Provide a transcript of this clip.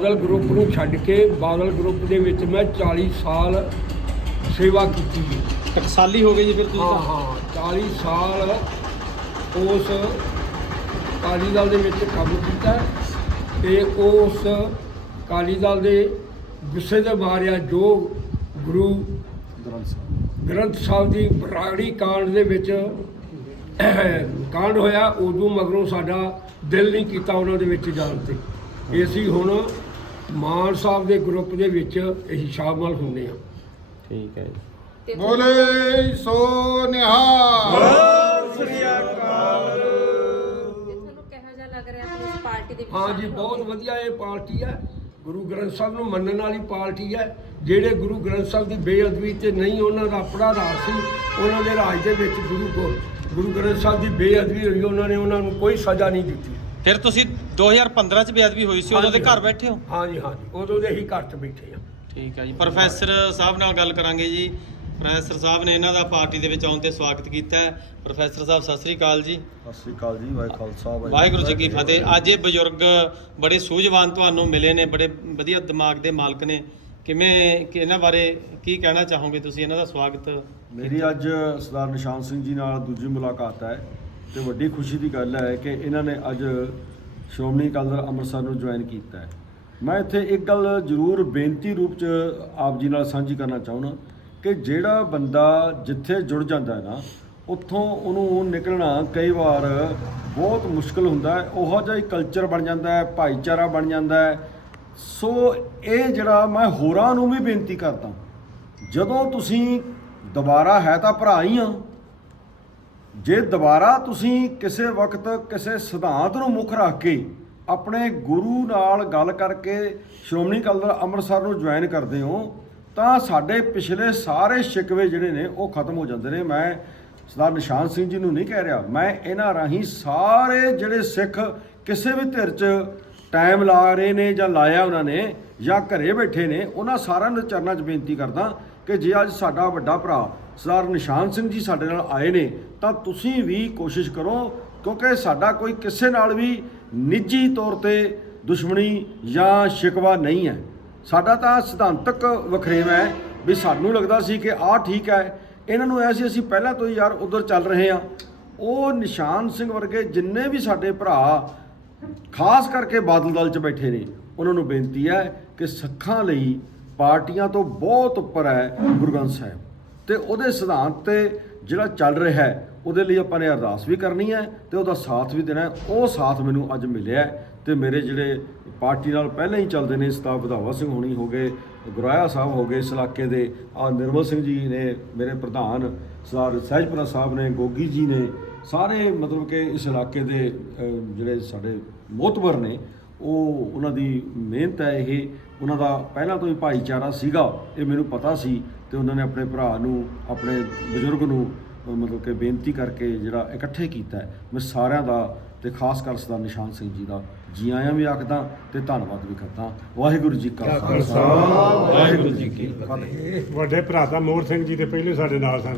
Badal group ਨੂੰ ਛੱਡ ਕੇ Badal group ਦੇ ਵਿੱਚ ਮੈਂ 40 ਸਾਲ ਸੇਵਾ ਕੀਤੀ ਹੈ ਟਕਸਾਲੀ ਹੋ ਗਏ ਜੀ ਫਿਰ ਤੁਸੀਂ ਹਾਂ ਤਾਂ ਹਾਂ। 40 ਸਾਲ ਉਸ ਅਕਾਲੀ ਦਲ ਦੇ ਵਿੱਚ ਕੰਮ ਕੀਤਾ ਤੇ ਉਸ ਅਕਾਲੀ ਦਲ ਦੇ ਗੁੱਸੇ ਦੇ ਮਾਰਿਆ ਜੋ ਗੁਰੂ ਗ੍ਰੰਥ ਸਾਹਿਬ। ਦੀ ਬਰਾੜੀ ਕਾਂਡ ਦੇ ਵਿੱਚ ਕਾਂਡ ਹੋਇਆ ਉਦੋਂ ਮਗਰੋਂ ਸਾਡਾ ਦਿਲ ਨਹੀਂ ਕੀਤਾ ਉਹਨਾਂ ਦੇ ਵਿੱਚ ਜਾਣ ਤੇ। ਅਸੀਂ ਹੁਣ ਮਾਨ ਸਾਹਿਬ ਦੇ ਗਰੁੱਪ ਦੇ ਵਿੱਚ ਅਸੀਂ ਸ਼ਾਮਲ ਹੁੰਦੇ ਹਾਂ। ਠੀਕ ਹੈ ਜੀ। ਤੇ ਬੋਲੇ ਸੋ ਨਿਹਾਲ। ਤੇ ਤੁਹਾਨੂੰ ਕਿਹੋ ਜਿਹਾ ਲੱਗ ਰਿਹਾ ਆਪਣੀ ਇਸ ਪਾਰਟੀ ਦੇ ਵਿੱਚ ਹਾਂ ਜੀ ਬਹੁਤ? ਵਧੀਆ ਇਹ ਪਾਰਟੀ ਹੈ। ਗੁਰੂ ਗ੍ਰੰਥ ਸਾਹਿਬ ਨੂੰ ਮੰਨਣ ਵਾਲੀ ਪਾਰਟੀ ਹੈ। ਜਿਹੜੇ ਗੁਰੂ ਗ੍ਰੰਥ ਸਾਹਿਬ ਦੀ ਬੇਅਦਬੀ ਤੇ ਨਹੀਂ ਉਹਨਾਂ ਦਾ ਆਪਣਾ ਰਾਜ ਸੀ ਉਹਨਾਂ ਦੇ ਰਾਜ ਦੇ ਵਿੱਚ ਗੁਰੂ ਕੋ ਗੁਰੂ ਗ੍ਰੰਥ ਸਾਹਿਬ ਦੀ ਬੇਅਦਬੀ ਹੋਈ ਉਹਨਾਂ ਨੇ ਉਹਨਾਂ ਨੂੰ ਕੋਈ ਸਜ਼ਾ ਨਹੀਂ ਦਿੱਤੀ। ਫਿਰ ਤੁਸੀਂ 2015 ਚ ਬੇਅਦਬੀ ਹੋਈ ਸੀ ਉਦੋਂ ਦੇ ਘਰ ਬੈਠੇ ਹੋ? ਹਾਂ ਜੀ ਹਾਂ ਜੀ ਉਦੋਂ ਦੇ ਹੀ ਘਰ 'ਚ ਬੈਠੇ ਆ ਠੀਕ ਹੈ ਜੀ ਪ੍ਰੋਫੈਸਰ ਸਾਹਿਬ ਨਾਲ ਗੱਲ ਕਰਾਂਗੇ ਜੀ। ਪ੍ਰੋਫੈਸਰ ਸਾਹਿਬ ਨੇ ਇਹਨਾਂ ਦਾ ਪਾਰਟੀ ਦੇ ਵਿੱਚ ਆਉਣ ਤੇ ਸਵਾਗਤ ਕੀਤਾ ਹੈ। ਪ੍ਰੋਫੈਸਰ ਸਾਹਿਬ ਸਤਿ ਸ੍ਰੀ ਅਕਾਲ ਜੀ। ਸਤਿ ਸ਼੍ਰੀ ਅਕਾਲ ਜੀ ਵਾਹਿ ਖਾਲਸਾ ਵਾਹਿਗੁਰੂ ਜੀ ਕੀ ਫਤਿਹ। ਅੱਜ ਇਹ ਬਜ਼ੁਰਗ ਬੜੇ ਸੂਝਵਾਨ ਤੁਹਾਨੂੰ ਮਿਲੇ ਨੇ ਬੜੇ ਵਧੀਆ ਦਿਮਾਗ ਦੇ ਮਾਲਕ ਨੇ। ਕਿਵੇਂ ਕਿ ਇਹਨਾਂ ਬਾਰੇ ਕੀ ਕਹਿਣਾ ਚਾਹੋਗੇ ਤੁਸੀਂ? ਇਹਨਾਂ ਦਾ ਸਵਾਗਤ ਮੇਰੀ ਅੱਜ ਸਰਦਾਰ ਨਿਸ਼ਾਨ ਸਿੰਘ ਜੀ ਨਾਲ ਦੂਜੀ ਮੁਲਾਕਾਤ ਹੈ। ਤੇ ਵੱਡੀ ਖੁਸ਼ੀ ਦੀ ਗੱਲ ਹੈ ਕਿ ਇਹਨਾਂ ਨੇ ਅੱਜ ਸ਼੍ਰੋਮਣੀ ਅਕਾਲੀ ਦਲ ਅੰਮ੍ਰਿਤਸਰ ਨੂੰ ਜੁਆਇਨ ਕੀਤਾ ਹੈ। ਮੈਂ ਇੱਥੇ ਇੱਕ ਗੱਲ ਜ਼ਰੂਰ ਬੇਨਤੀ ਰੂਪ ਚ ਆਪ ਜੀ ਨਾਲ ਸਾਂਝੀ ਕਰਨਾ ਚਾਹੁੰਦਾ ਕਿ ਜਿਹੜਾ ਬੰਦਾ ਜਿੱਥੇ ਜੁੜ ਜਾਂਦਾ ਹੈ ਨਾ, ਉੱਥੋਂ ਉਹਨੂੰ ਨਿਕਲਣਾ ਕਈ ਵਾਰ ਬਹੁਤ ਮੁਸ਼ਕਲ ਹੁੰਦਾ ਹੈ। ਉਹੋ ਜਿਹਾ ਹੀ ਕਲਚਰ ਬਣ ਜਾਂਦਾ ਹੈ, ਭਾਈਚਾਰਾ ਬਣ ਜਾਂਦਾ ਹੈ। ਸੋ ਇਹ ਜਿਹੜਾ ਮੈਂ ਹੋਰਾਂ ਨੂੰ ਵੀ ਬੇਨਤੀ ਕਰਦਾ, ਜਦੋਂ ਤੁਸੀਂ ਦੁਬਾਰਾ ਹੈ ਤਾਂ ਭਰਾ ਹੀ ਆ ਜੇ ਦੁਬਾਰਾ ਤੁਸੀਂ ਕਿਸੇ ਵਕਤ ਕਿਸੇ ਸਿਧਾਂਤ ਨੂੰ ਮੁੱਖ ਰੱਖ ਕੇ ਆਪਣੇ ਗੁਰੂ ਨਾਲ ਗੱਲ ਕਰਕੇ ਸ਼੍ਰੋਮਣੀ ਅਕਾਲੀ ਦਲ ਅੰਮ੍ਰਿਤਸਰ ਨੂੰ ਜੁਆਇਨ ਕਰਦੇ ਹੋ, ਤਾਂ ਸਾਡੇ ਪਿਛਲੇ ਸਾਰੇ ਸ਼ਿਕਵੇ ਜਿਹੜੇ ਨੇ ਉਹ ਖਤਮ ਹੋ ਜਾਂਦੇ ਨੇ। ਮੈਂ ਸਰਦਾਰ ਨਿਸ਼ਾਨ ਸਿੰਘ ਜੀ ਨੂੰ ਨਹੀਂ ਕਹਿ ਰਿਹਾ। ਮੈਂ ਇਹਨਾਂ ਰਾਹੀਂ ਸਾਰੇ ਜਿਹੜੇ ਸਿੱਖ ਕਿਸੇ ਵੀ ਧਿਰ 'ਚ ਟਾਈਮ ਲਾ ਰਹੇ ਨੇ ਜਾਂ ਲਾਇਆ ਉਹਨਾਂ ਨੇ ਜਾਂ ਘਰੇ ਬੈਠੇ ਨੇ, ਉਹਨਾਂ ਸਾਰਿਆਂ ਨੂੰ ਚਰਨਾਂ 'ਚ ਬੇਨਤੀ ਕਰਦਾ ਕਿ ਜੇ ਅੱਜ ਸਾਡਾ ਵੱਡਾ ਭਰਾ ਸਰਦਾਰ ਨਿਸ਼ਾਨ ਸਿੰਘ ਜੀ ਸਾਡੇ ਨਾਲ ਆਏ ਨੇ, ਤਾਂ ਤੁਸੀਂ ਵੀ ਕੋਸ਼ਿਸ਼ ਕਰੋ, ਕਿਉਂਕਿ ਸਾਡਾ ਕੋਈ ਕਿਸੇ ਨਾਲ ਵੀ ਨਿੱਜੀ ਤੌਰ ਤੇ ਦੁਸ਼ਮਣੀ ਜਾਂ ਸ਼ਿਕਵਾ ਨਹੀਂ ਹੈ। ਸਾਡਾ ਤਾਂ ਸਿਧਾਂਤਕ ਵਖਰੇਵ ਹੈ ਵੀ ਸਾਨੂੰ ਲੱਗਦਾ ਸੀ ਕਿ ਆਹ ਠੀਕ ਹੈ। ਇਹਨਾਂ ਨੂੰ ਐ ਸੀ, ਅਸੀਂ ਪਹਿਲਾਂ ਤੋਂ ਹੀ ਯਾਰ ਉਧਰ ਚੱਲ ਰਹੇ ਹਾਂ। ਉਹ ਨਿਸ਼ਾਨ ਸਿੰਘ ਵਰਗੇ ਜਿੰਨੇ ਵੀ ਸਾਡੇ ਭਰਾ ਖਾਸ ਕਰਕੇ ਬਾਦਲ ਦਲ 'ਚ ਬੈਠੇ ਨੇ, ਉਹਨਾਂ ਨੂੰ ਬੇਨਤੀ ਹੈ ਕਿ ਸਿੱਖਾਂ ਲਈ ਪਾਰਟੀਆਂ ਤੋਂ ਬਹੁਤ ਉੱਪਰ ਹੈ ਗੁਰੂ ਗ੍ਰੰਥ ਸਾਹਿਬ। ਤੇ ਉਹਦੇ ਸਿਧਾਂਤ ਤੇ ਜਿਹੜਾ ਚੱਲ ਰਿਹਾ ਹੈ, ਉਹਦੇ ਲਈ ਆਪਾਂ ਨੇ ਅਰਦਾਸ ਵੀ ਕਰਨੀ ਹੈ ਤੇ ਉਹਦਾ ਸਾਥ ਵੀ ਦੇਣਾ ਹੈ। ਉਹ ਸਾਥ ਮੈਨੂੰ ਅੱਜ ਮਿਲਿਆ ਹੈ ਤੇ ਮੇਰੇ ਜਿਹੜੇ ਪਾਰਟੀ ਨਾਲ ਪਹਿਲਾਂ ਹੀ ਚੱਲਦੇ ਨੇ ਸਤਾਬ ਵਧਾਵਾ ਸਿੰਘ ਹੋਣੀ ਹੋ ਗਏ, ਗੁਰਾਇਆ ਸਾਹਿਬ ਹੋ ਗਏ ਇਸ ਇਲਾਕੇ ਦੇ, ਆ ਨਿਰਮਲ ਸਿੰਘ ਜੀ ਨੇ, ਮੇਰੇ ਪ੍ਰਧਾਨ ਸਰਦਾਰ ਸਹਿਜਪੁਰਾ ਸਾਹਿਬ ਨੇ, ਗੋਗੀ ਜੀ ਨੇ, ਸਾਰੇ ਮਤਲਬ ਕਿ ਇਸ ਇਲਾਕੇ ਦੇ ਜਿਹੜੇ ਸਾਡੇ ਮੋਤਬਰ ਨੇ, ਉਹ ਉਹਨਾਂ ਦੀ ਮਿਹਨਤ ਹੈ ਇਹ। ਉਹਨਾਂ ਦਾ ਪਹਿਲਾਂ ਤੋਂ ਹੀ ਭਾਈਚਾਰਾ ਸੀਗਾ ਇਹ ਮੈਨੂੰ ਪਤਾ ਸੀ ਤੇ ਉਹਨਾਂ ਨੇ ਆਪਣੇ ਭਰਾ ਨੂੰ ਆਪਣੇ ਬਜ਼ੁਰਗ ਨੂੰ ਮਤਲਬ ਕਿ ਬੇਨਤੀ ਕਰਕੇ ਜਿਹੜਾ ਇਕੱਠੇ ਕੀਤਾ। ਮੈਂ ਸਾਰਿਆਂ ਦਾ ਤੇ ਖਾਸ ਕਰ ਸਰਦਾਰ ਨਿਸ਼ਾਨ ਸਿੰਘ ਜੀ ਦਾ ਜੀ ਆਇਆਂ ਵੀ ਆਖਦਾ ਤੇ ਧੰਨਵਾਦ ਵੀ ਕਰਦਾ। ਵਾਹਿਗੁਰੂ ਜੀ ਕਾ ਖਾਲਸਾ। ਵਾਹਿਗੁਰੂ ਜੀ ਕੀ ਫਤਿਹ ਵੱਡੇ ਭਰਾ ਤਾਂ ਮੋਹਰ ਸਿੰਘ ਜੀ ਦੇ ਪਹਿਲੇ ਸਾਡੇ ਨਾਲ ਸਨ।